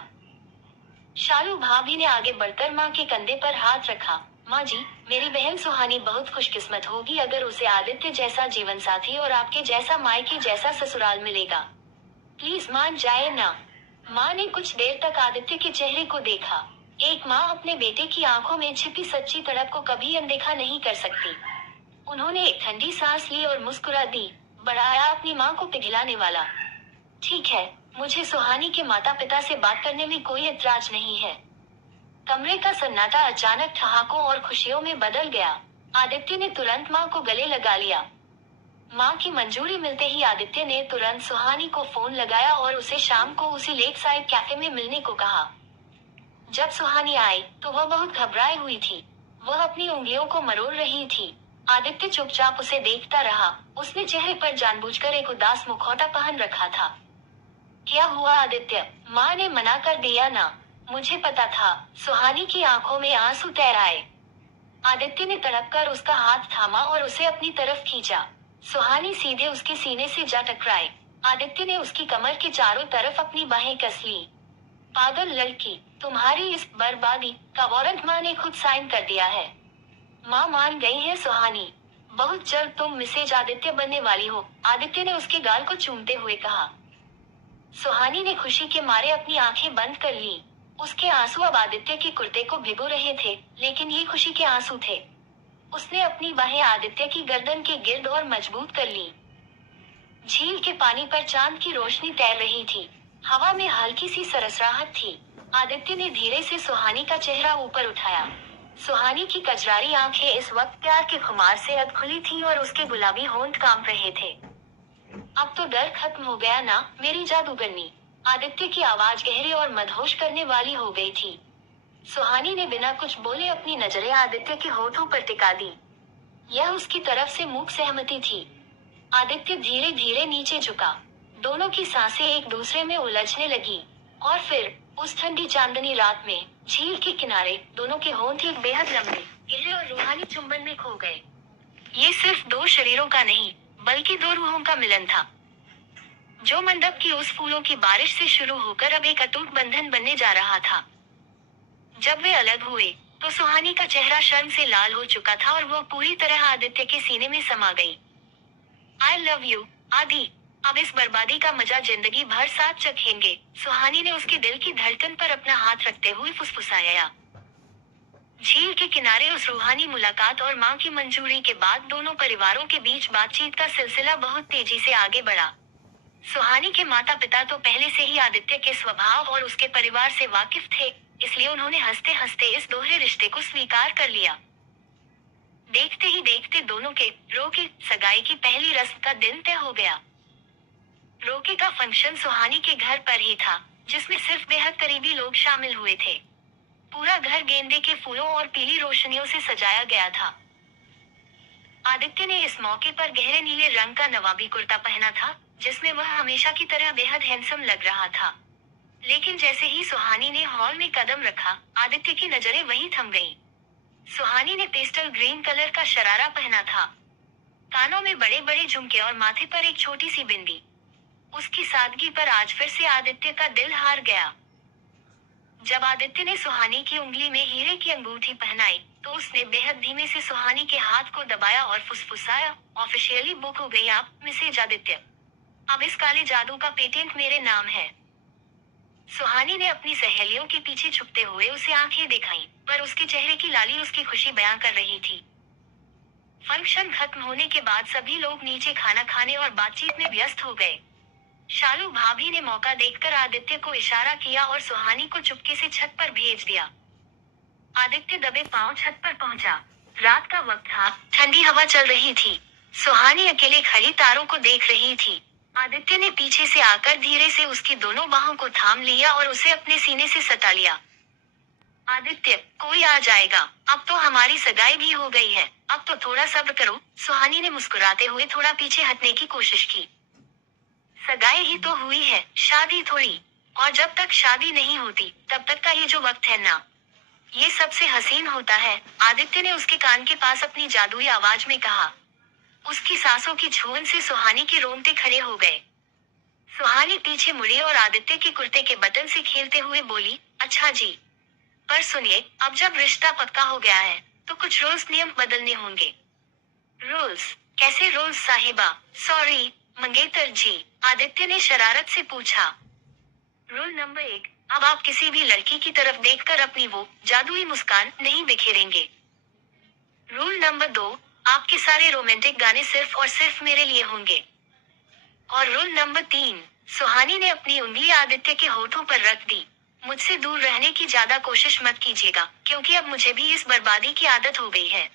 शालू भाभी ने आगे बढ़कर माँ के कंधे पर हाथ रखा। माँ जी, मेरी बहन सुहानी बहुत खुशकिस्मत होगी अगर उसे आदित्य जैसा जीवन साथी और आपके जैसा मायके जैसा ससुराल मिलेगा। प्लीज मान जाए ना। माँ ने कुछ देर तक आदित्य के चेहरे को देखा। एक माँ अपने बेटे की आंखों में छिपी सच्ची तड़प को कभी अनदेखा नहीं कर सकती। उन्होंने एक ठंडी सांस ली और मुस्कुरा दी। बढ़ाया अपनी माँ को पिघलाने वाला। ठीक है, मुझे सुहानी के माता पिता से बात करने में कोई एतराज नहीं है। कमरे का सन्नाटा अचानक ठहाकों और खुशियों में बदल गया। आदित्य ने तुरंत माँ को गले लगा लिया। माँ की मंजूरी मिलते ही आदित्य ने तुरंत सुहानी को फोन लगाया और उसे शाम को उसी लेक साइड कैफे में मिलने को कहा। जब सुहानी आई, तो वह बहुत घबराई हुई थी। वह अपनी उंगलियों को मरोड़ रही थी। आदित्य चुपचाप उसे देखता रहा। उसने चेहरे पर जानबूझकर एक उदास मुखौटा पहन रखा था। क्या हुआ आदित्य? माँ ने मना कर दिया ना? मुझे पता था। सुहानी की आंखों में आंसू तैर आए। आदित्य ने तड़प कर उसका हाथ थामा और उसे अपनी तरफ खींचा। सुहानी सीधे उसके सीने से जा टकराई। आदित्य ने उसकी कमर के चारों तरफ अपनी बाहें कस ली। पागल लड़की, तुम्हारी इस बर्बादी का वारंट माँ ने खुद साइन कर दिया है। माँ मान गई है सुहानी। बहुत जल्द तुम मिसेज आदित्य बनने वाली हो, आदित्य ने उसके गाल को चूमते हुए कहा। सुहानी ने खुशी के मारे अपनी आंखें बंद कर ली। उसके आंसू अब आदित्य के कुर्ते को भिगो रहे थे, लेकिन ये खुशी के आंसू थे। उसने अपनी बाहें आदित्य की गर्दन के गिर्द और मजबूत कर ली। झील के पानी पर चांद की रोशनी तैर रही थी। हवा में हल्की सी सरसराहट थी। आदित्य ने धीरे से सुहानी का चेहरा ऊपर उठाया। सुहानी की कजरारी आंखें इस वक्त प्यार के खुमार से अध खुली थी और उसके गुलाबी होंठ कांप रहे थे। अब तो डर खत्म हो गया ना मेरी जादूगरनी। आदित्य की आवाज गहरी और मदहोश करने वाली हो गई थी। सुहानी ने बिना कुछ बोले अपनी नजरें आदित्य के होठों पर टिका दी। यह उसकी तरफ से मूक सहमति थी। आदित्य धीरे धीरे नीचे झुका। दोनों की सांसें एक दूसरे में उलझने लगी। और फिर उस ठंडी चांदनी रात में झील के किनारे दोनों के होंठ एक बेहद लंबे, गहरे और रूहानी चुंबन में खो गए। ये सिर्फ दो शरीरों का नहीं, बल्कि दो रूहों का मिलन था, जो मंडप की उस फूलों की बारिश से शुरू होकर अब एक अटूट बंधन बनने जा रहा था। जब वे अलग हुए, तो सुहानी का चेहरा शर्म से लाल हो चुका था और वो पूरी तरह आदित्य के सीने में समा गई। आई लव यू, आदि। अब इस बर्बादी का मजा जिंदगी भर साथ चखेंगे, सुहानी ने उसके दिल की धड़कन पर अपना हाथ रखते हुए फुसफुसाया। झील के किनारे उस रूहानी मुलाकात और मां की मंजूरी के बाद दोनों परिवारों के बीच बातचीत का सिलसिला बहुत तेजी से आगे बढ़ा। सुहानी के माता पिता तो पहले से ही आदित्य के स्वभाव और उसके परिवार से वाकिफ थे, इसलिए उन्होंने हंसते हंसते इस दोहरे रिश्ते को स्वीकार कर लिया। देखते ही देखते दोनों के रोके सगाई की पहली रस्म का दिन तय हो गया। रोके का फंक्शन सुहानी के घर पर ही था, जिसमें सिर्फ बेहद करीबी लोग शामिल हुए थे। पूरा घर गेंदे के फूलों और पीली रोशनियों से सजाया गया था। आदित्य ने इस मौके पर गहरे नीले रंग का नवाबी कुर्ता पहना था, जिसमें वह हमेशा की तरह बेहद हैंडसम लग रहा था। लेकिन जैसे ही सुहानी ने हॉल में कदम रखा, आदित्य की नजरें वहीं थम गईं। सुहानी ने पेस्टल ग्रीन कलर का शरारा पहना था, कानों में बड़े बड़े झुमके और माथे पर एक छोटी सी बिंदी। उसकी सादगी पर आज फिर से आदित्य का दिल हार गया। जब आदित्य ने सुहानी की उंगली में हीरे की अंगूठी पहनाई, तो उसने बेहद धीमे से सुहानी के हाथ को दबाया और फुसफुसाया, ऑफिशियली बुक हो गई आप, मिसेज आदित्य। अब इस काले जादू का पेटेंट मेरे नाम है। सुहानी ने अपनी सहेलियों के पीछे छुपते हुए उसे आंखें दिखाईं, पर उसके चेहरे की लाली उसकी खुशी बयां कर रही थी। फंक्शन खत्म होने के बाद सभी लोग नीचे खाना खाने और बातचीत में व्यस्त हो गए। शालू भाभी ने मौका देखकर आदित्य को इशारा किया और सुहानी को चुपके से छत पर भेज दिया। आदित्य दबे पांव छत पर पहुंचा। रात का वक्त था, ठंडी हवा चल रही थी। सुहानी अकेले खड़ी तारों को देख रही थी। आदित्य ने पीछे से आकर धीरे से उसकी दोनों बाहों को थाम लिया और उसे अपने सीने से सटा लिया। आदित्य, कोई आ जाएगा, अब तो हमारी सगाई भी हो गई है, अब तो थोड़ा सब्र करो। सुहानी ने मुस्कुराते हुए थोड़ा पीछे हटने की कोशिश की। सगाई ही तो हुई है, शादी थोड़ी। और जब तक शादी नहीं होती, तब तक का ये जो वक्त है ना, ये सबसे हसीन होता है, आदित्य ने उसके कान के पास अपनी जादुई आवाज में कहा। उसकी सांसों की छून से सुहानी के रोंगटे खड़े हो गए। सुहानी पीछे मुड़ी और आदित्य के कुर्ते के बटन से खेलते हुए बोली, अच्छा जी। पर सुनिए, अब जब रिश्ता पक्का हो गया है, तो कुछ रूल्स नियम बदलने होंगे। रूल्स? कैसे रूल्स साहिबा? सॉरी मंगेतर जी, आदित्य ने शरारत से पूछा। रूल नंबर 1, अब आप किसी भी लड़की की तरफ देखकर अपनी वो जादुई मुस्कान नहीं बिखेरेंगे। रूल नंबर 2, आपके सारे रोमांटिक गाने सिर्फ और सिर्फ मेरे लिए होंगे। और रूल नंबर 3, सुहानी ने अपनी उंगली आदित्य के होठों पर रख दी। मुझसे दूर रहने की ज्यादा कोशिश मत कीजिएगा, क्योंकि अब मुझे भी इस बर्बादी की आदत हो गई है।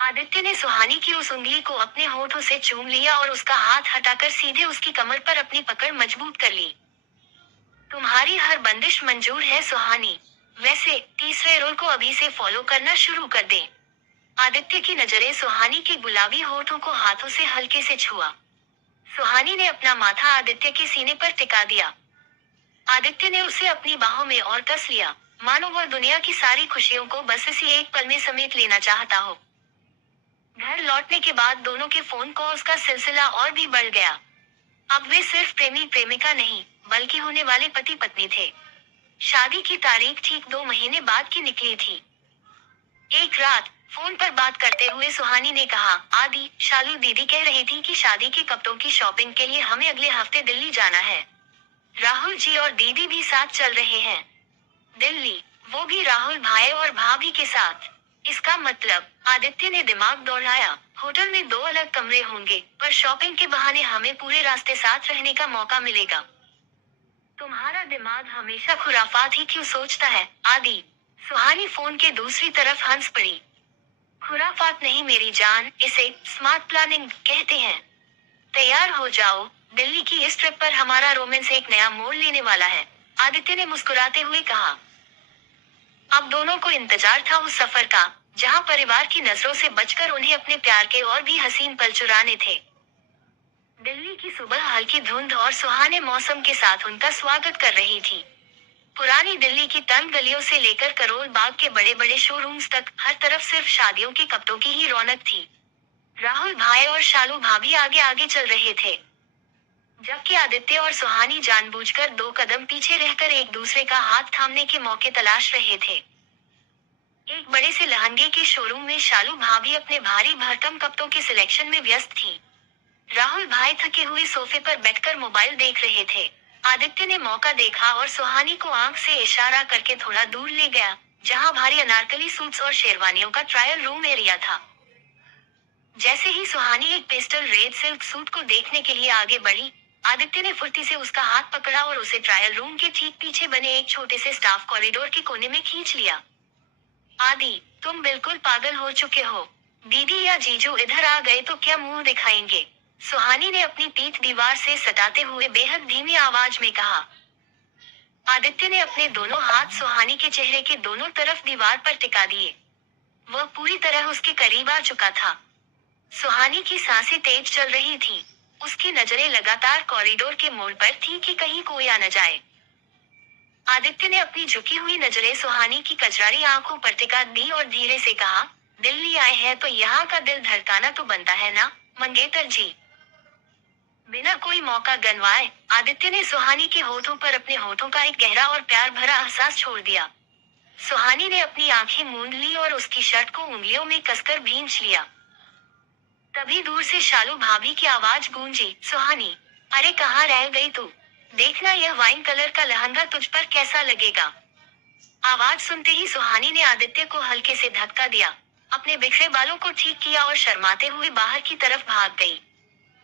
आदित्य ने सुहानी की उस उंगली को अपने होठों से चूम लिया और उसका हाथ हटाकर सीधे उसकी कमर पर अपनी पकड़ मजबूत कर ली। तुम्हारी हर बंदिश मंजूर है सुहानी। वैसे तीसरे रूल को अभी से फॉलो करना शुरू कर दें। आदित्य की नजरें सुहानी के गुलाबी होठों को हाथों से हल्के से छुआ। सुहानी ने अपना माथा आदित्य के सीने पर टिका दिया। आदित्य ने उसे अपनी बाहों में और कस लिया, मानो वह दुनिया की सारी खुशियों को बस इसी एक पल में समेट लेना चाहता हो। घर लौटने के बाद दोनों के फोन कॉल्स का सिलसिला और भी बढ़ गया। अब वे सिर्फ प्रेमी प्रेमिका नहीं, बल्कि होने वाले पति पत्नी थे। शादी की तारीख ठीक 2 महीने बाद की निकली थी। एक रात फोन पर बात करते हुए सुहानी ने कहा, आदि, शालू दीदी कह रही थी कि शादी के कपड़ों की शॉपिंग के लिए हमें अगले हफ्ते दिल्ली जाना है। राहुल जी और दीदी भी साथ चल रहे हैं। दिल्ली? वो भी राहुल भाई और भाभी के साथ? इसका मतलब? आदित्य ने दिमाग दौड़ाया। होटल में 2 अलग कमरे होंगे, पर शॉपिंग के बहाने हमें पूरे रास्ते साथ रहने का मौका मिलेगा। तुम्हारा दिमाग हमेशा खुराफात ही क्यों सोचता है, आदि? सुहानी फोन के दूसरी तरफ हंस पड़ी। खुराफात नहीं मेरी जान, इसे स्मार्ट प्लानिंग कहते हैं। तैयार हो जाओ, दिल्ली की इस ट्रिप पर हमारा रोमांस एक नया मोड़ लेने वाला है, आदित्य ने मुस्कुराते हुए कहा। अब दोनों को इंतजार था उस सफर का, जहां परिवार की नजरों से बचकर उन्हें अपने प्यार के और भी हसीन पल चुराने थे। दिल्ली की सुबह हल्की धुंध और सुहाने मौसम के साथ उनका स्वागत कर रही थी। पुरानी दिल्ली की तंग गलियों से लेकर करोल बाग के बड़े बड़े शोरूम्स तक हर तरफ सिर्फ शादियों के कपड़ों की ही रौनक थी। राहुल भाई और शालू भाभी आगे आगे चल रहे थे, जबकि आदित्य और सुहानी जानबूझकर 2 कदम पीछे रहकर एक दूसरे का हाथ थामने के मौके तलाश रहे थे। एक बड़े से लहंगे के शोरूम में शालू भाभी अपने भारी भरकम कपड़ों के सिलेक्शन में व्यस्त थी। राहुल भाई थके हुए सोफे पर बैठकर मोबाइल देख रहे थे। आदित्य ने मौका देखा और सुहानी को आंख से इशारा करके थोड़ा दूर ले गया, जहां भारी अनारकली सूट्स और शेरवानियों का ट्रायल रूम एरिया था। जैसे ही सुहानी एक पेस्टल रेड सिल्क सूट को देखने के लिए आगे बढ़ी, आदित्य ने फुर्ती से उसका हाथ पकड़ा और उसे ट्रायल रूम के ठीक पीछे बने एक छोटे से स्टाफ कॉरिडोर के कोने में खींच लिया। आदि, तुम बिल्कुल पागल हो चुके हो। दीदी या जीजू इधर आ गए तो क्या मुंह दिखाएंगे? सुहानी ने अपनी पीठ दीवार से सटाते हुए बेहद धीमी आवाज में कहा। आदित्य ने अपने दोनों हाथ सुहानी के चेहरे के दोनों तरफ दीवार पर टिका दिए। वह पूरी तरह उसके करीब आ चुका था। सुहानी की सांसें तेज चल रही थी। उसकी नजरें लगातार कॉरिडोर के मोड़ पर थी कि कहीं कोई आ न जाए। आदित्य ने अपनी झुकी हुई नजरें सुहानी की कजरारी आंखों पर टिका दी और धीरे से कहा, दिल्ली आए हैं तो यहाँ का दिल धड़काना तो बनता है ना, मंगेतर जी। बिना कोई मौका गंवाए, आदित्य ने सुहानी के होठों पर अपने होठों का एक गहरा और प्यार भरा एहसास छोड़ दिया। सुहानी ने अपनी आंखें मूंद ली और उसकी शर्ट को उंगलियों में कसकर भींच लिया। तभी दूर से शालू भाभी की आवाज गूंजी, सुहानी, अरे कहाँ रह गई तू? देखना यह वाइन कलर का लहंगा तुझ पर कैसा लगेगा। आवाज सुनते ही सुहानी ने आदित्य को हल्के से धक्का दिया, अपने बिखरे बालों को ठीक किया और शर्माते हुए बाहर की तरफ भाग गई।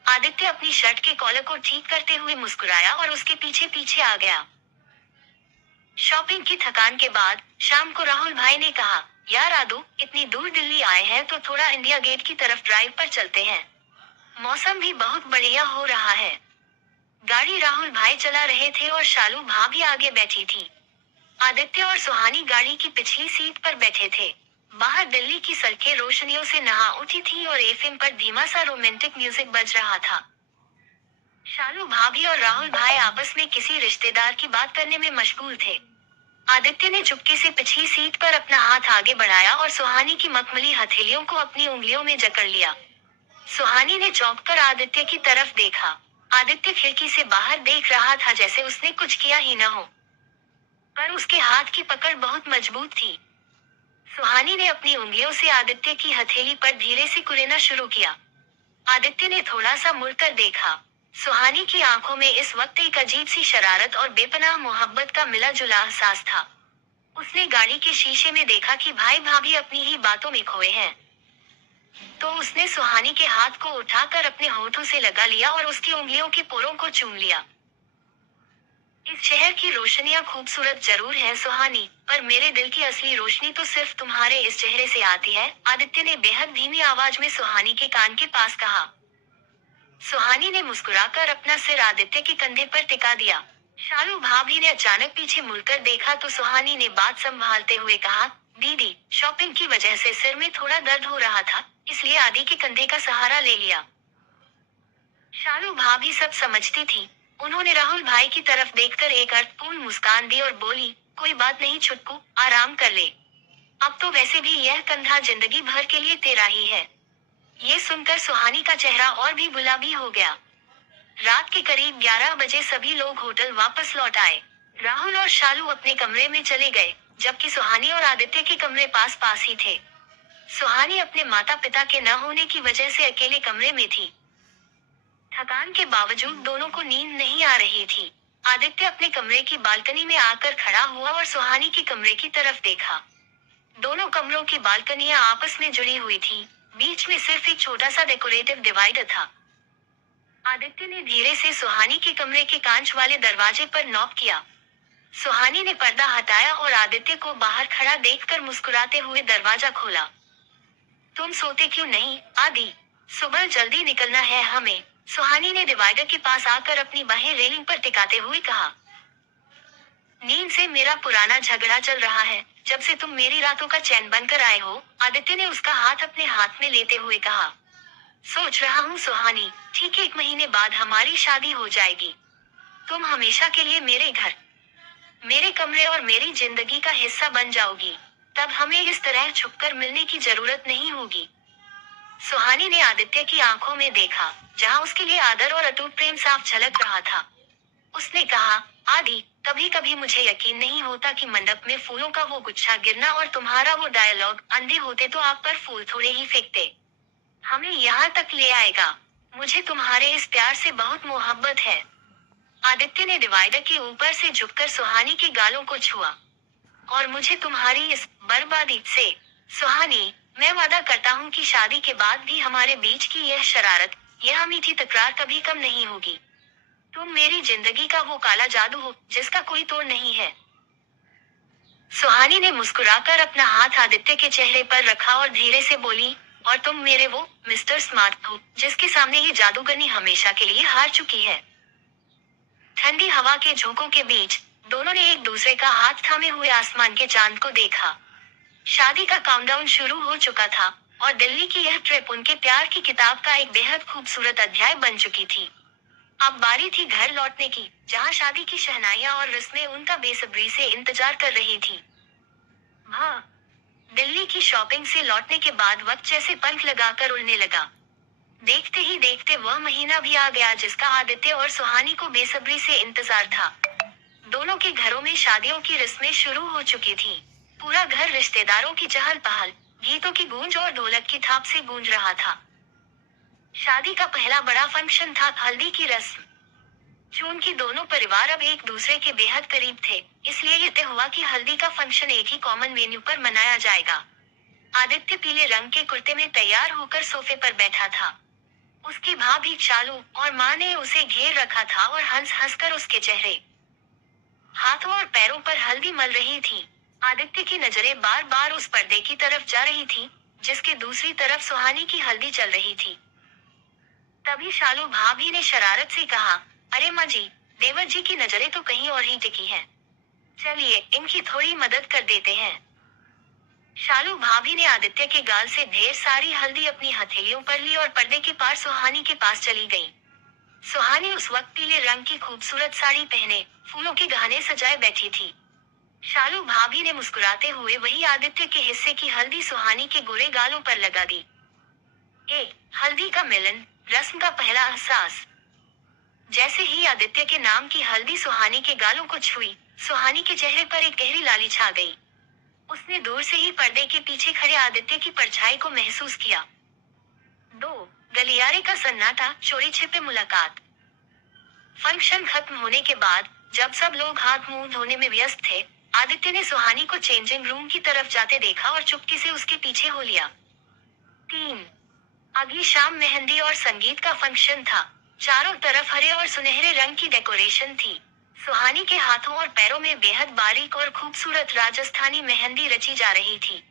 आदित्य अपनी शर्ट के कॉलर को ठीक करते हुए मुस्कुराया और उसके पीछे पीछे आ गया। शॉपिंग की थकान के बाद शाम को राहुल भाई ने कहा, यार आदू, इतनी दूर दिल्ली आए हैं तो थोड़ा इंडिया गेट की तरफ ड्राइव पर चलते हैं। मौसम भी बहुत बढ़िया हो रहा है। गाड़ी राहुल भाई चला रहे थे और शालू भाभी आगे बैठी थी। आदित्य और सुहानी गाड़ी की पिछली सीट पर बैठे थे। बाहर दिल्ली की सड़कें रोशनियों से नहा उठी थी और एफएम पर धीमा सा रोमांटिक म्यूजिक बज रहा था। शालू भाभी और राहुल भाई आपस में किसी रिश्तेदार की बात करने में मशगूल थे। आदित्य ने चुपके से पिछली सीट पर अपना हाथ आगे बढ़ाया और सुहानी की मखमली हथेलियों को अपनी उंगलियों में जकड़ लिया। सुहानी ने चौंककर आदित्य की तरफ देखा। आदित्य खिड़की से बाहर देख रहा था जैसे उसने कुछ किया ही न हो, पर उसके हाथ की पकड़ बहुत मजबूत थी। सुहानी ने अपनी उंगलियों से आदित्य की हथेली पर धीरे से कुरेदना शुरू किया। आदित्य ने थोड़ा सा मुड़कर देखा। सुहानी की आंखों में इस वक्त एक अजीब सी शरारत और बेपनाह मोहब्बत का मिला जुला एहसास था। उसने गाड़ी के शीशे में देखा कि भाई भाभी अपनी ही बातों में खोए हैं। तो उसने सुहानी के हाथ को उठाकर अपने होठों से लगा लिया और उसकी उंगलियों के पोरों को चूम लिया। इस शहर की रोशनियां खूबसूरत जरूर है सुहानी, पर मेरे दिल की असली रोशनी तो सिर्फ तुम्हारे इस चेहरे से आती है, आदित्य ने बेहद धीमी आवाज में सुहानी के कान के पास कहा। सुहानी ने मुस्कुराकर अपना सिर आदित्य के कंधे पर टिका दिया। शालू भाभी ने अचानक पीछे मुड़कर देखा तो सुहानी ने बात संभालते हुए कहा, दीदी, शॉपिंग की वजह से सिर में थोड़ा दर्द हो रहा था, इसलिए आदि के कंधे का सहारा ले लिया। शालू भाभी सब समझती थी। उन्होंने राहुल भाई की तरफ देखकर एक अर्थपूर्ण मुस्कान दी और बोली, कोई बात नहीं छुटकू, आराम कर ले। अब तो वैसे भी यह कंधा जिंदगी भर के लिए तेरा ही है। ये सुनकर सुहानी का चेहरा और भी गुलाबी हो गया। रात के करीब 11 बजे सभी लोग होटल वापस लौट आए। राहुल और शालू अपने कमरे में चले गए, जबकि सुहानी और आदित्य के कमरे पास पास ही थे। सुहानी अपने माता पिता के न होने की वजह से अकेले कमरे में थी। थकान के बावजूद दोनों को नींद नहीं आ रही थी। आदित्य अपने कमरे की बालकनी में आकर खड़ा हुआ और सुहानी के कमरे की तरफ देखा। दोनों कमरों की बालकनियां आपस में जुड़ी हुई थी, बीच में सिर्फ एक छोटा सा डेकोरेटिव डिवाइडर था। आदित्य ने धीरे से सुहानी के कमरे के कांच वाले दरवाजे पर नॉक किया। सुहानी ने पर्दा हटाया और आदित्य को बाहर खड़ा देखकर मुस्कुराते हुए दरवाजा खोला। तुम सोते क्यों नहीं, आदि? सुबह जल्दी निकलना है हमें। सुहानी ने डिवाइडर के पास आकर अपनी बाहें रेलिंग पर टिकाते हुए कहा, नींद से मेरा पुराना झगड़ा चल रहा है, जब से तुम मेरी रातों का चैन बनकर आए हो। आदित्य ने उसका हाथ अपने हाथ में लेते हुए कहा, सोच रहा हूँ सुहानी, ठीक 1 महीने बाद हमारी शादी हो जाएगी। तुम हमेशा के लिए मेरे घर, मेरे कमरे और मेरी जिंदगी का हिस्सा बन जाओगी। तब हमें इस तरह छुपकर मिलने की जरूरत नहीं होगी। सुहानी ने आदित्य की आंखों में देखा, जहां उसके लिए आदर और अटूट प्रेम साफ झलक रहा था। उसने कहा, आदि, कभी कभी मुझे यकीन नहीं होता कि मंडप में फूलों का वो गुच्छा गिरना और तुम्हारा वो डायलॉग, अंधे होते तो आप पर फूल थोड़े ही फेंकते, हमें यहाँ तक ले आएगा। मुझे तुम्हारे इस प्यार से बहुत मोहब्बत है। आदित्य ने डिवाइडर के ऊपर से झुककर सुहानी के गालों को छुआ। और मुझे तुम्हारी इस बर्बादी से। सुहानी, मैं वादा करता हूँ कि शादी के बाद भी हमारे बीच की यह शरारत, यह मीठी तकरार कभी कम नहीं होगी। तुम मेरी जिंदगी का वो काला जादू हो जिसका कोई तोड़ नहीं है। सुहानी ने मुस्कुराकर अपना हाथ आदित्य के चेहरे पर रखा और धीरे से बोली, और तुम मेरे वो मिस्टर स्मार्ट हो जिसके सामने ये जादूगरनी हमेशा के लिए हार चुकी है। ठंडी हवा के झोंकों के बीच दोनों ने एक दूसरे का हाथ थामे हुए आसमान के चांद को देखा। शादी का काउंटडाउन शुरू हो चुका था और दिल्ली की यह ट्रिप उनके प्यार की किताब का एक बेहद खूबसूरत अध्याय बन चुकी थी। अब बारी थी घर लौटने की, जहां शादी की शहनाइयां और रस्में उनका बेसब्री से इंतजार कर रही थी। हाँ, दिल्ली की शॉपिंग से लौटने के बाद वक्त जैसे पंख लगाकर उड़ने लगा। देखते ही देखते वह महीना भी आ गया जिसका आदित्य और सुहानी को बेसब्री से इंतजार था। दोनों के घरों में शादियों की रस्में शुरू हो चुकी थी। पूरा घर रिश्तेदारों की चहल पहल, गीतों की गूंज और ढोलक की थाप से गूंज रहा था। शादी का पहला बड़ा फंक्शन था हल्दी की रस्म। चूंकि दोनों परिवार अब एक दूसरे के बेहद करीब थे, इसलिए ये तय हुआ कि हल्दी का फंक्शन एक ही कॉमन वेन्यू पर मनाया जाएगा। आदित्य पीले रंग के कुर्ते में तैयार होकर सोफे पर बैठा था। उसकी भाभी शालू और माँ ने उसे घेर रखा था और हंस हंसकर उसके चेहरे, हाथों और पैरों पर हल्दी मल रही थी। आदित्य की नजरें बार बार उस पर्दे की तरफ जा रही थी, जिसके दूसरी तरफ सुहानी की हल्दी चल रही थी। तभी शालू भाभी ने शरारत से कहा, अरे माँ जी, देवर जी की नजरें तो कहीं और ही टिकी हैं। चलिए इनकी थोड़ी मदद कर देते हैं। शालू भाभी ने आदित्य के गाल से ढेर सारी हल्दी अपनी हथेलियों पर ली और पर्दे के पार सुहानी के पास चली गई। सुहानी उस वक्त पीले रंग की खूबसूरत साड़ी पहने, फूलों के गहने सजाए बैठी थी। शालू भाभी ने मुस्कुराते हुए वही आदित्य के हिस्से की हल्दी सुहानी के गोरे गालों पर लगा दी। हल्दी का मिलन, रस्म का पहला एहसास। जैसे ही आदित्य के नाम की हल्दी सुहानी के गालों को छुई, सुहानी के चेहरे पर एक गहरी लाली छा गई। उसने दूर से ही पर्दे के पीछे खड़े आदित्य की परछाई को महसूस किया। 2 गलियारे का सन्नाटा, चोरी छिपे मुलाकात। फंक्शन खत्म होने के बाद, जब सब लोग हाथ मुंह धोने में व्यस्त थे, आदित्य ने सुहानी को चेंजिंग रूम की तरफ जाते देखा और चुपके से उसके पीछे हो लिया। 3 अगली शाम मेहंदी और संगीत का फंक्शन था। चारों तरफ हरे और सुनहरे रंग की डेकोरेशन थी। सुहानी के हाथों और पैरों में बेहद बारीक और खूबसूरत राजस्थानी मेहंदी रची जा रही थी।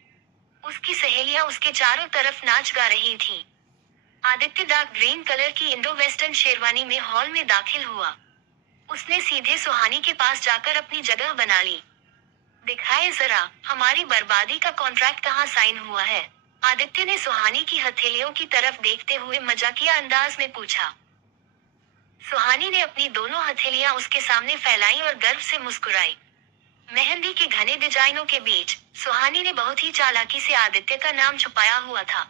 उसकी सहेलियां उसके चारों तरफ नाच गा रही थी। आदित्य डार्क ग्रीन कलर की इंडो वेस्टर्न शेरवानी में हॉल में दाखिल हुआ। उसने सीधे सुहानी के पास जाकर अपनी जगह बना ली। दिखाए जरा, हमारी बर्बादी का कॉन्ट्रैक्ट कहाँ साइन हुआ है? आदित्य ने सुहानी की हथेलियों की तरफ देखते हुए मजाकिया अंदाज में पूछा। सुहानी ने अपनी दोनों हथेलियां उसके सामने फैलाई और गर्व से मुस्कुराई। मेहंदी के घने डिजाइनों के बीच सुहानी ने बहुत ही चालाकी से आदित्य का नाम छुपाया हुआ था।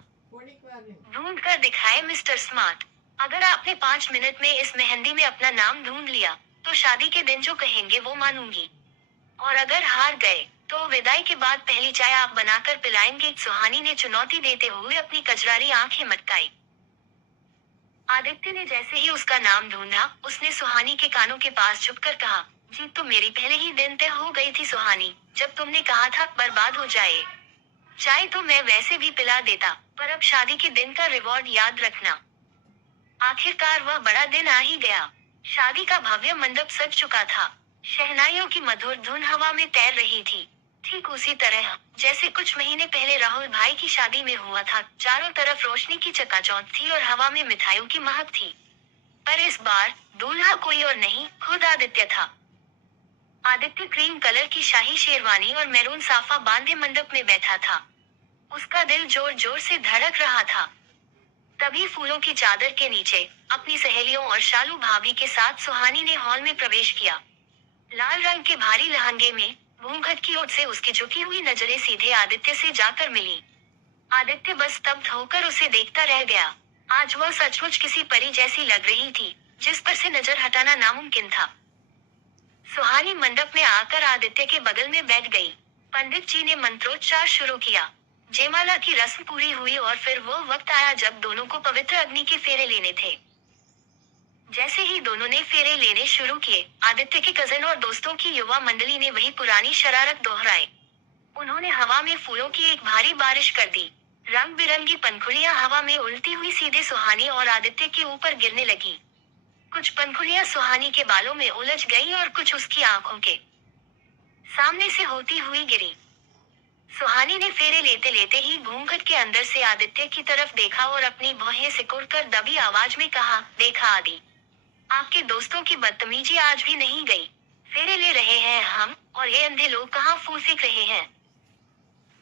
ढूंढ कर दिखाए मिस्टर स्मार्ट। अगर आपने 5 मिनट में इस मेहंदी में अपना नाम ढूंढ लिया, तो शादी के दिन जो कहेंगे वो मानूंगी। और अगर हार गए, तो विदाई के बाद पहली चाय आप बनाकर पिलाएंगे। सुहानी ने चुनौती देते हुए अपनी कजरारी आंखें मटकाई। आदित्य ने जैसे ही उसका नाम ढूंढा, उसने सुहानी के कानों के पास झुककर कहा, जीत तो मेरी पहले ही दिन तय हो गई थी सुहानी, जब तुमने कहा था बर्बाद हो जाए। चाय तो मैं वैसे भी पिला देता, पर अब शादी के दिन का रिवॉर्ड याद रखना। आखिरकार वह बड़ा दिन आ ही गया। शादी का भव्य मंडप सज चुका था। शहनाइयों की मधुर धुन हवा में तैर रही थी। ठीक उसी तरह जैसे कुछ महीने पहले राहुल भाई की शादी में हुआ था। चारों तरफ रोशनी की चकाचौंध थी और हवा में मिठाइयों की महक थी। पर इस बार दूल्हा कोई और नहीं, खुद आदित्य था। आदित्य क्रीम कलर की शाही शेरवानी और मैरून साफा बांधे मंडप में बैठा था। उसका दिल जोर जोर से धड़क रहा था। तभी फूलों की चादर के नीचे अपनी सहेलियों और शालू भाभी के साथ सुहानी ने हॉल में प्रवेश किया। लाल रंग के भारी लहंगे में घूंघट की ओट से उसकी झुकी हुई नजरें सीधे आदित्य से जाकर मिली। आदित्य बस स्तब्ध होकर उसे देखता रह गया। आज वह सचमुच किसी परी जैसी लग रही थी, जिस पर से नजर हटाना नामुमकिन था। सुहानी मंडप में आकर आदित्य के बगल में बैठ गई। पंडित जी ने मंत्रोच्चार शुरू किया। जयमाला की रस्म पूरी हुई और फिर वो वक्त आया जब दोनों को पवित्र अग्नि के फेरे लेने थे। जैसे ही दोनों ने फेरे लेने शुरू किए, आदित्य के कजन और दोस्तों की युवा मंडली ने वही पुरानी शरारत दोहराई। उन्होंने हवा में फूलों की एक भारी बारिश कर दी। रंग बिरंगी पंखुड़ियां हवा में उड़ती हुई सीधे सुहानी और आदित्य के ऊपर गिरने लगी। कुछ पंखुड़ियां सुहानी के बालों में उलझ गईं और कुछ उसकी आंखों के सामने से होती हुई गिरी। सुहानी ने फेरे लेते लेते ही घूंघट के अंदर से आदित्य की तरफ देखा और अपनी भौहें सिकुड़कर दबी आवाज में कहा, देखा आदि, आपके दोस्तों की बदतमीजी आज भी नहीं गई। फेरे ले रहे हैं हम, और ये अंधे लोग कहाँ फूल फेंक रहे हैं।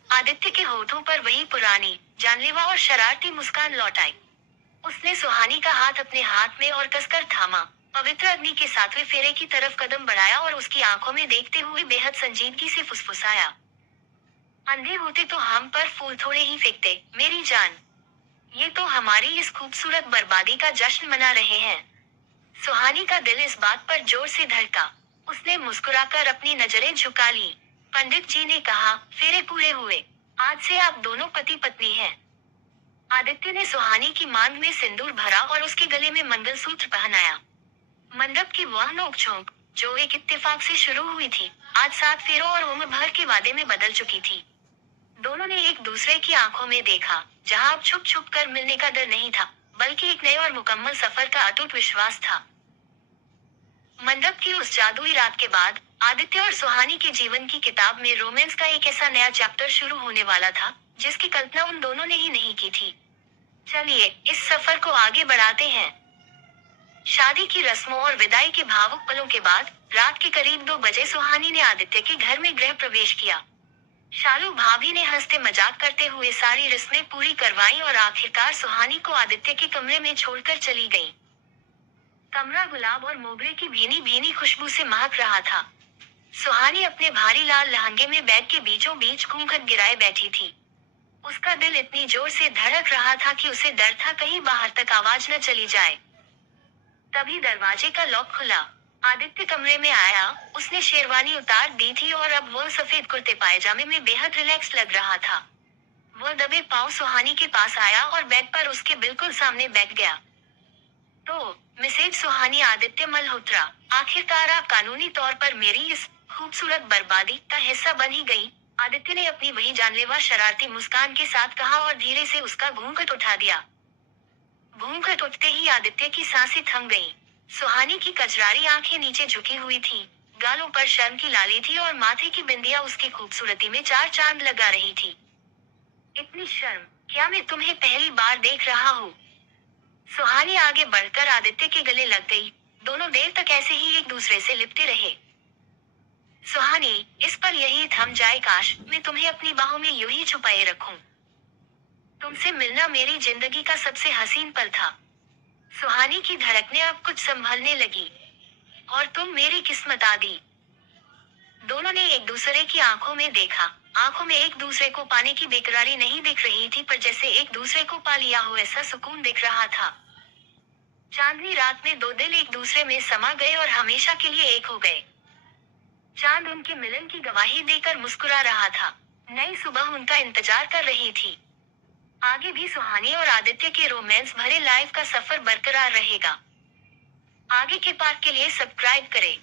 आदित्य के होठों पर वही पुरानी जानलेवा और शरारती मुस्कान लौट आई। उसने सुहानी का हाथ अपने हाथ में और कसकर थामा, पवित्र अग्नि के सातवें फेरे की तरफ कदम बढ़ाया और उसकी आंखों में देखते हुए बेहद संजीदगी से फुसफुसाया, अंधे होते तो हम पर फूल थोड़े ही फेंकते, मेरी जान। ये तो हमारी इस खूबसूरत बर्बादी का जश्न मना रहे हैं। सुहानी का दिल इस बात पर जोर से धड़का। उसने मुस्कुराकर अपनी नजरें झुका ली। पंडित जी ने कहा, फेरे पूरे हुए, आज से आप दोनों पति पत्नी हैं। आदित्य ने सुहानी की मांग में सिंदूर भरा और उसके गले में मंगलसूत्र पहनाया। मंडप की वह नोकझोंक, जो एक इत्तेफाक से शुरू हुई थी, आज 7 फेरों और उम्र भर के वादे में बदल चुकी थी। दोनों ने एक दूसरे की आंखों में देखा, जहां अब छुप छुप कर मिलने का डर नहीं था, बल्कि एक नए और मुकम्मल सफर का अटूट विश्वास था। मंडप की उस जादुई रात के बाद आदित्य और सुहानी के जीवन की किताब में रोमांस का एक ऐसा नया चैप्टर शुरू होने वाला था, जिसकी कल्पना उन दोनों ने ही नहीं की थी। चलिए इस सफर को आगे बढ़ाते हैं। शादी की रस्मों और विदाई के भावुक पलों के बाद रात के करीब 2 बजे सुहानी ने आदित्य के घर में गृह प्रवेश किया। शालू भाभी ने हंसते मजाक करते हुए सारी रस्में पूरी करवाई और आखिरकार सुहानी को आदित्य के कमरे में छोड़कर चली गई। कमरा गुलाब और मोगरे की भीनी भीनी खुशबू से महक रहा था। सुहानी अपने भारी लाल लहंगे में बेड के बीचों बीच घूंघट गिराए बैठी थी। उसका दिल इतनी जोर से धड़क रहा था कि उसे डर था कहीं बाहर तक आवाज न चली जाए। तभी दरवाजे का लॉक खुला। आदित्य कमरे में आया। उसने शेरवानी उतार दी थी और अब वो सफेद कुर्ते पायजामे में बेहद रिलैक्स लग रहा था। वो दबे पांव सुहानी के पास आया और बेड पर उसके बिल्कुल सामने बैठ गया। तो मिसेज सुहानी, आदित्य मल्होत्रा, आखिरकार आप कानूनी तौर पर मेरी इस खूबसूरत बर्बादी का हिस्सा बन ही गई। आदित्य ने अपनी वही जानलेवा शरारती मुस्कान के साथ कहा और धीरे से उसका घूंघट उठा दिया। घूंघट उठते ही आदित्य की सांसें थम गईं। सुहानी की कजरारी आंखें नीचे झुकी हुई थीं, गालों पर शर्म की लाली थी और माथे की बिंदिया उसकी खूबसूरती में 4 चांद लगा रही थी। इतनी शर्म, क्या मैं तुम्हें पहली बार देख रहा हूँ? सुहानी आगे बढ़कर आदित्य के गले लग गई। दोनों देर तक ऐसे ही एक दूसरे से लिपटे रहे। सुहानी, इस पर यही थम जाए, काश मैं तुम्हें अपनी बाहों में यूं ही छुपाए रखूं। तुमसे मिलना मेरी जिंदगी का सबसे हसीन पल था। सुहानी की धड़कनें अब कुछ संभलने लगी। और तुम मेरी किस्मत आदि। दोनों ने एक दूसरे की आंखों में देखा। आंखों में एक दूसरे को पाने की बेकरारी नहीं दिख रही थी, पर जैसे एक दूसरे को पा लिया हो ऐसा सुकून दिख रहा था। चांदनी रात में 2 दिल एक दूसरे में समा गए और हमेशा के लिए एक हो गए। चांद उनके मिलन की गवाही देकर मुस्कुरा रहा था। नई सुबह उनका इंतजार कर रही थी। आगे भी सुहानी और आदित्य के रोमांस भरे लाइफ का सफर बरकरार रहेगा। आगे के पार्ट के लिए सब्सक्राइब करें।